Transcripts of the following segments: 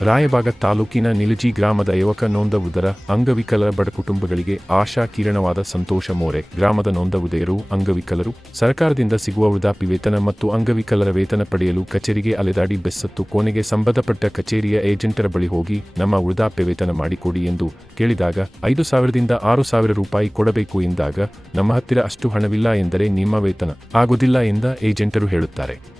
ರಾಯಬಾಗ ತಾಲೂಕಿನ ನಿಲಜಿ ಗ್ರಾಮದ ಯುವಕ ನೋಂದವುದರ ಅಂಗವಿಕಲರ ಬಡ ಕುಟುಂಬಗಳಿಗೆ ಆಶಾ ಕಿರಣವಾದ ಸಂತೋಷ ಮೋರೆ. ಗ್ರಾಮದ ನೋಂದವುದೆಯರು, ಅಂಗವಿಕಲರು, ಸರ್ಕಾರದಿಂದ ಸಿಗುವ ವೃದ್ಧಾಪಿ ವೇತನ ಮತ್ತು ಅಂಗವಿಕಲರ ವೇತನ ಪಡೆಯಲು ಕಚೇರಿಗೆ ಅಲೆದಾಡಿ ಬೆಸ್ಸತ್ತು ಕೋಣೆಗೆ ಸಂಬಂಧಪಟ್ಟ ಕಚೇರಿಯ ಏಜೆಂಟರ ಬಳಿ ಹೋಗಿ ನಮ್ಮ ವೃದ್ಧಾಪ್ಯ ವೇತನ ಮಾಡಿಕೊಡಿ ಎಂದು ಕೇಳಿದಾಗ ಐದು ಸಾವಿರದಿಂದ ಆರು ಸಾವಿರ ರೂಪಾಯಿ ಕೊಡಬೇಕು ಎಂದಾಗ ನಮ್ಮ ಹತ್ತಿರ ಅಷ್ಟು ಹಣವಿಲ್ಲ ಎಂದರೆ ನಿಮ್ಮ ವೇತನ ಆಗುವುದಿಲ್ಲ ಎಂದ ಏಜೆಂಟರು ಹೇಳುತ್ತಾರೆ.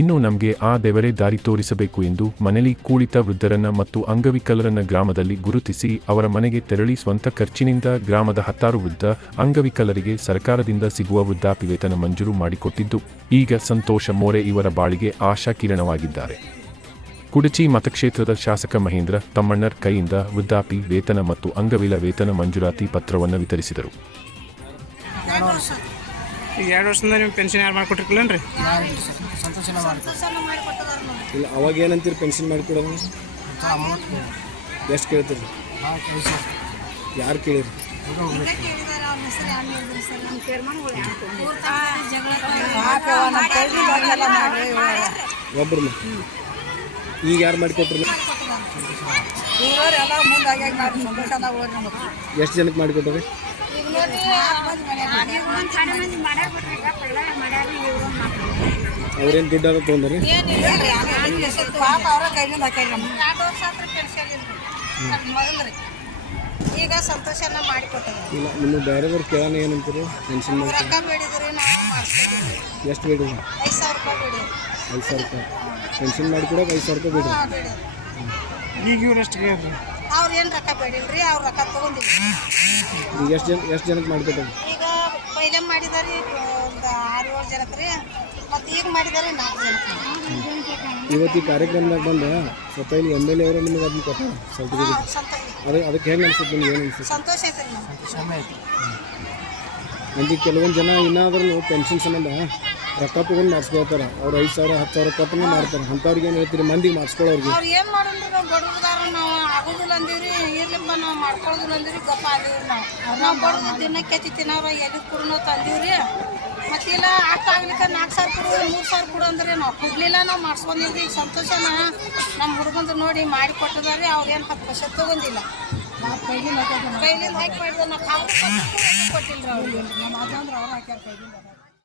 ಇನ್ನು ನಮಗೆ ಆ ದೇವರೇ ದಾರಿ ತೋರಿಸಬೇಕು ಎಂದು ಮನೆಯಲ್ಲಿ ಕೂಳಿತ ವೃದ್ಧರನ್ನ ಮತ್ತು ಅಂಗವಿಕಲರನ್ನ ಗ್ರಾಮದಲ್ಲಿ ಗುರುತಿಸಿ ಅವರ ಮನೆಗೆ ತೆರಳಿ ಸ್ವಂತ ಖರ್ಚಿನಿಂದ ಗ್ರಾಮದ ಹತ್ತಾರು ವೃದ್ಧ ಅಂಗವಿಕಲರಿಗೆ ಸರ್ಕಾರದಿಂದ ಸಿಗುವ ವೃದ್ಧಾಪಿ ವೇತನ ಮಂಜೂರು ಮಾಡಿಕೊಟ್ಟಿದ್ದು, ಈಗ ಸಂತೋಷ ಮೋರೆ ಇವರ ಬಾಳಿಗೆ ಆಶಾ ಕಿರಣವಾಗಿದ್ದಾರೆ. ಕುಡಚಿ ಮತಕ್ಷೇತ್ರದ ಶಾಸಕ ಮಹೇಂದ್ರ ತಮ್ಮಣ್ಣರ್ ಕೈಯಿಂದ ವೃದ್ಧಾಪಿ ವೇತನ ಮತ್ತು ಅಂಗವಿಲ ವೇತನ ಮಂಜೂರಾತಿ ಪತ್ರವನ್ನು ವಿತರಿಸಿದರು. ಈಗ ಎರಡು ವರ್ಷದಿಂದ ನೀವು ಪೆನ್ಷನ್ ಯಾರು ಮಾಡಿಕೊಟ್ಟಿರ್ಕಿಲ್ಲನ್ರಿ ಇಲ್ಲ, ಅವಾಗ ಏನಂತೀರಿ ಪೆನ್ಷನ್ ಮಾಡಿಕೊಡೋದು? ಎಷ್ಟು ಕೇಳ್ತೀರಿ? ಯಾರು ಕೇಳಿರಿ? ಒಬ್ರು ಈಗ ಯಾರು ಮಾಡಿಕೊಟ್ರಿ? ನಮಗೆ ಎಷ್ಟು ಜನಕ್ಕೆ ಮಾಡಿಕೊಟ್ರಿ? ಅವ್ರೇನು ದುಡ್ಡು ತೊಂದ್ರೆ ತೊಗೊಂಡ್ರಿ? ಈಗ ಸಂತೋಷನ ಇಲ್ಲ ನಿಮ್ಮ ಬೇರೆದವ್ರು ಕೇಳೋಣ ಏನಂತೀರಿ? ಪೆನ್ಷನ್ ಮಾಡಿ ರೊಕ್ಕ ಬೇಡಿದ್ರಿ ನಾವು ಎಷ್ಟು ಬೇಡಿ ಐದು ಸಾವಿರ ರೂಪಾಯಿ ಬೇಡಿ. ಐದು ಸಾವಿರ ರೂಪಾಯಿ. ಪೆನ್ಷನ್ ಮಾಡಿಕೊಡೋಕೆ ಐದು ಸಾವಿರ ರೂಪಾಯಿ ಬೇಡಿ. ಈಗ ಇವ್ರು ಎಷ್ಟು ಕೇಳ್ರಿ? ಅವ್ರು ಏನು ರೊಕ್ಕ ಬೇಡಿಲ್ರಿ ಅವ್ರು ರೊಕ್ಕ ತೊಗೊಂಡಿಲ್ಲ ಈಗ ಎಷ್ಟು ಜನ ಎಷ್ಟು ಜನಕ್ಕೆ ಮಾಡಿಕೊಟ್ರಿ ಈಗ ಪೈಲೆ ಮಾಡಿದಾರೆ ಒಂದು ಆರು ಏಳು ಜನಕ್ಕೆ ರೀ ಮತ್ತು ಈಗ ಮಾಡಿದಾರೆ ನಾಲ್ಕು ಜನಕ್ಕೆ ಇವತ್ತು ಈ ಕಾರ್ಯಕ್ರಮದಾಗ ಬಂದ ಸ್ವಲ್ಪ ಇಲ್ಲಿ ಎಂ ಎಲ್ ಎ ಅವರು ನಿಮಗೆ ಅದನ್ನ ಕೊಟ್ಟಾರ ಸರ್ಟಿಫಿಕೇಟ್ ಸಂತೋಷ. ಅದು ಅದಕ್ಕೆ ಹೆಂಗೆ ಅನ್ಸುತ್ತೆ ನಿಮ್ಗೆ ಏನು ಅನ್ಸುತ್ತೆ? ಸಂತೋಷ ಐತ್ರಿ ನಮ್ಗೆ. ಅಂದ್ರೆ ಕೆಲವೊಂದು ಜನ ಇನ್ನಾದ್ರೂ ಪೆನ್ಷನ್ ಸಂಬಂಧ ರೊಕ್ಕ ತೊಗೊಂಡು ಮಾಡಿಸ್ಕೊಳ್ತಾರ. ಅವ್ರು ಐದು ಸಾವಿರ, ಹತ್ತು ಸಾವಿರ ಕೊಟ್ಟನೆ ಮಾಡ್ತಾರೆ. ಅಂಥವ್ರಿಗೆ ಏನು ಹೇಳ್ತೀರಿ? ಮಂದಿಗೆ ಮಾಡಿಸ್ಕೊಳ್ಳೋರಿಗೆ ಅವ್ರು ಏನು ಮಾಡೋದು ನಾವು ಬಡವ್ರದಾರ ನಾವು ಆಗೋದಿಲ್ಲ ಅಂದೀವ್ರಿ. ನಾವು ಮಾಡ್ಕೊಳ್ಳೋದಿಲ್ಲ ಅಂದಿರಿ ಗಪ್ಪ ಆದೀವ್ರಿ ನಾವು. ನಾವು ಬಡವ್ರು ದಿನಕ್ಕೆ ತಿನ್ನೋರ ಎಲ್ಲಿ ಕುಡ್ನೋ ತಂದೀವ್ರಿ. ಮತ್ತಿಲ್ಲ ಅಷ್ಟು ಆಗ್ಲಿಕ್ಕೆ ನಾಲ್ಕು ಸಾವಿರ ಕೊಡು, ಮೂರು ಸಾವಿರ ಕೊಡು ಅಂದ್ರೆ ನಾವು ಕೊಡ್ಲಿಲ್ಲ, ನಾವು ಮಾಡ್ಸ್ಕೊಂಡಿದ್ವಿ ಸಂತೋಷನ ನಮ್ಮ ಹುಡುಗಂದು ನೋಡಿ ಮಾಡಿ ಕೊಟ್ಟಿದಾರೆ. ಅವ್ರು ಏನು ಹತ್ತು ಪೈಸೆ ತೊಗೊಂಡಿಲ್ಲ. ಕೈಲಿಂದ ಹಾಕಿ ಮಾಡಿದ್ರೆ ನಾವು ಕಾಗದ ಪತ್ರ ಕೊಟ್ಟಿಲ್ರಿ ಅವ್ರಿಗೆ ನಮ್ಮ ಅದಂದ್ರೆ ಅವ್ರು ಹಾಕ್ಯಾರ ಕೈಲಿಂದ